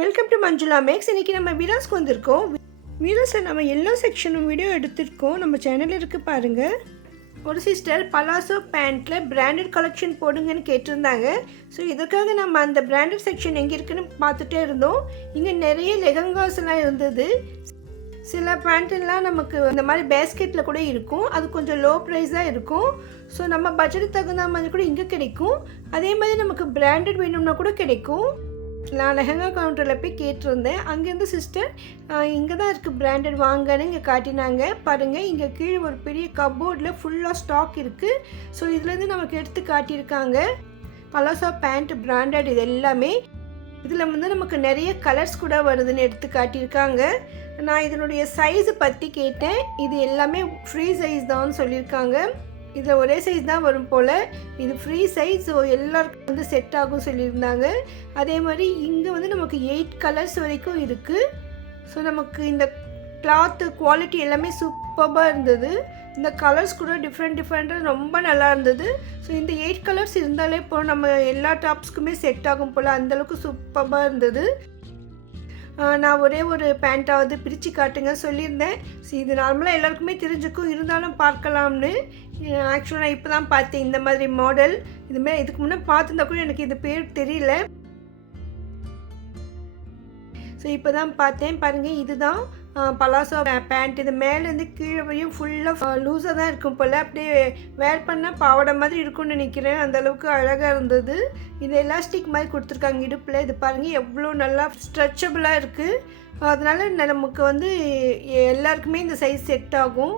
Welcome to Manjula maths. இன்றைக்கி நம்ம வீராஸ்க்கு வந்திருக்கோம். வீராஸில் நம்ம எல்லா செக்ஷனும் வீடியோ எடுத்திருக்கோம். நம்ம சேனலில் இருக்குது பாருங்கள். ஒரு சிஸ்டர் பலாசோ பேண்ட்டில் பிராண்டட் கலெக்ஷன் போடுங்கன்னு கேட்டிருந்தாங்க. ஸோ இதுக்காக நம்ம அந்த பிராண்டட் செக்ஷன் எங்கே இருக்குன்னு பார்த்துட்டே இருந்தோம். இங்கே நிறைய லெஹங்காஸ்லாம் இருந்தது. சில பேண்ட்டெல்லாம் நமக்கு இந்த மாதிரி பேஸ்கெட்டில் கூட இருக்கும். அது கொஞ்சம் லோ ப்ரைஸாக இருக்கும். ஸோ நம்ம பட்ஜெட்டுக்கு தகுந்த மாதிரி கூட இங்கே கிடைக்கும். அதே மாதிரி நமக்கு பிராண்டட் வேணும்னா கூட கிடைக்கும். நான் லெஹங்கா கவுண்டரில் போய் கேட்டிருந்தேன். அங்கேருந்து சிஸ்டர் இங்கே தான் இருக்குது பிராண்டட் வாங்கன்னு இங்கே காட்டினாங்க. பாருங்கள், இங்கே கீழே ஒரு பெரிய கப்போர்டில் ஃபுல்லாக ஸ்டாக் இருக்குது. ஸோ இதுலேருந்து நமக்கு எடுத்து காட்டியிருக்காங்க. பலாசோ பேண்ட் பிராண்டட் இது எல்லாமே. இதில் வந்து நமக்கு நிறைய கலர்ஸ் கூட வருதுன்னு எடுத்து காட்டியிருக்காங்க. நான் இதனுடைய சைஸு பற்றி கேட்டேன். இது எல்லாமே ஃப்ரீ சைஸ் தான் சொல்லியிருக்காங்க. இதில் ஒரே சைஸ் தான் வரும் போல். இது ஃப்ரீ சைஸ். ஸோ எல்லாருக்கும் வந்து செட் ஆகும் சொல்லியிருந்தாங்க. அதே மாதிரி இங்கே வந்து நமக்கு 8 கலர்ஸ் வரைக்கும் இருக்குது. ஸோ நமக்கு இந்த கிளாத்து குவாலிட்டி எல்லாமே சூப்பராக இருந்தது. இந்த கலர்ஸ் கூட டிஃப்ரெண்ட்டாக ரொம்ப நல்லா இருந்தது. ஸோ இந்த 8 கலர்ஸ் இருந்தாலே இப்போ நம்ம எல்லா டாப்ஸ்க்குமே செட் ஆகும் போல், அந்தளவுக்கு சூப்பராக இருந்தது. நான் ஒரே ஒரு பேண்ட்டாவது பிரித்து காட்டுங்க சொல்லியிருந்தேன். ஸோ இது நார்மலாக எல்லாருக்குமே தெரிஞ்சுக்கும், இருந்தாலும் பார்க்கலாம்னு. ஆக்சுவலாக நான் இப்போ தான் பார்த்தேன் இந்த மாதிரி மாடல். இதுமாதிரி இதுக்கு முன்னே பார்த்துருந்தா கூட எனக்கு இது பேர் தெரியல. ஸோ இப்போ தான் பார்த்தேன். பாருங்கள், இதுதான் பலாசோ பேண்ட். இது மேலேருந்து கீழே வரையும் ஃபுல்லாக லூஸாக தான் இருக்கும் போல். அப்படியே வேர் பண்ணால் பாவாடை மாதிரி இருக்கும்னு நினைக்கிறேன். அந்தளவுக்கு அழகாக இருந்தது. இது எலாஸ்டிக் மாதிரி கொடுத்துருக்காங்க இடுப்பில். இது பாருங்கள் எவ்வளோ நல்லா ஸ்ட்ரெச்சபிளாக இருக்குது. அதனால் நமக்கு வந்து எல்லாருக்குமே இந்த சைஸ் செட் ஆகும்.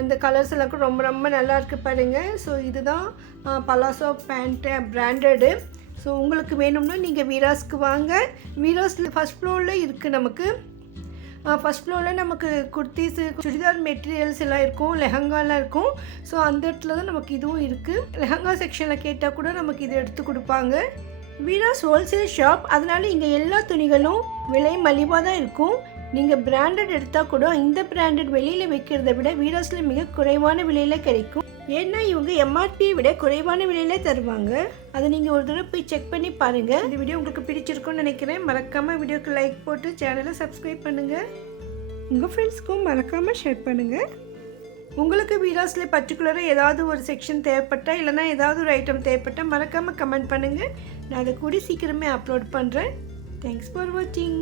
இந்த கலர்ஸ் எல்லாம் கூட ரொம்ப ரொம்ப நல்லா இருக்குது பாருங்கள். ஸோ இதுதான் பலாசோ பேண்ட்டு பிராண்டடு. ஸோ உங்களுக்கு வேணும்னா நீங்கள் வீராஸ்க்கு வாங்க. வீராஸில் ஃபஸ்ட் ஃப்ளோரில் இருக்குது. நமக்கு ஃபஸ்ட் ஃப்ளோரில் நமக்கு குர்த்திஸு, சுடிதார் மெட்டீரியல்ஸ் எல்லாம் இருக்கும், லெஹங்காலாம் இருக்கும். ஸோ அந்த இடத்துல தான் நமக்கு இதுவும் இருக்குது. லெஹங்கா செக்ஷனில் கேட்டால் கூட நமக்கு இது எடுத்து கொடுப்பாங்க. Veeras wholesale shop. அதனால் இங்கே எல்லா துணிகளும் விலை மலிவாக தான் இருக்கும். நீங்கள் பிராண்டட் எடுத்தால் கூட இந்த பிராண்டட் வெளியில் வைக்கிறத விட வீராஸில் மிக குறைவான விலையில் கிடைக்கும். ஏன்னா இவங்க எம்ஆர்பியை விட குறைவான விலையிலே தருவாங்க. அதை நீங்கள் ஒரு தடவை போய் செக் பண்ணி பாருங்கள். இந்த வீடியோ உங்களுக்கு பிடிச்சிருக்குன்னு நினைக்கிறேன். மறக்காமல் வீடியோக்கு லைக் போட்டு சேனலை சப்ஸ்கிரைப் பண்ணுங்கள். உங்கள் ஃப்ரெண்ட்ஸ்க்கும் மறக்காமல் ஷேர் பண்ணுங்கள். உங்களுக்கு வீராஸில் பர்டிகுலராக ஏதாவது ஒரு செக்ஷன் தேவைப்பட்டால், இல்லைனா ஏதாவது ஒரு ஐட்டம் தேவைப்பட்டால் மறக்காமல் கமெண்ட் பண்ணுங்கள். நான் அதை கூடி சீக்கிரமே அப்லோட் பண்ணுறேன். தேங்க்ஸ் ஃபார் வாட்சிங்.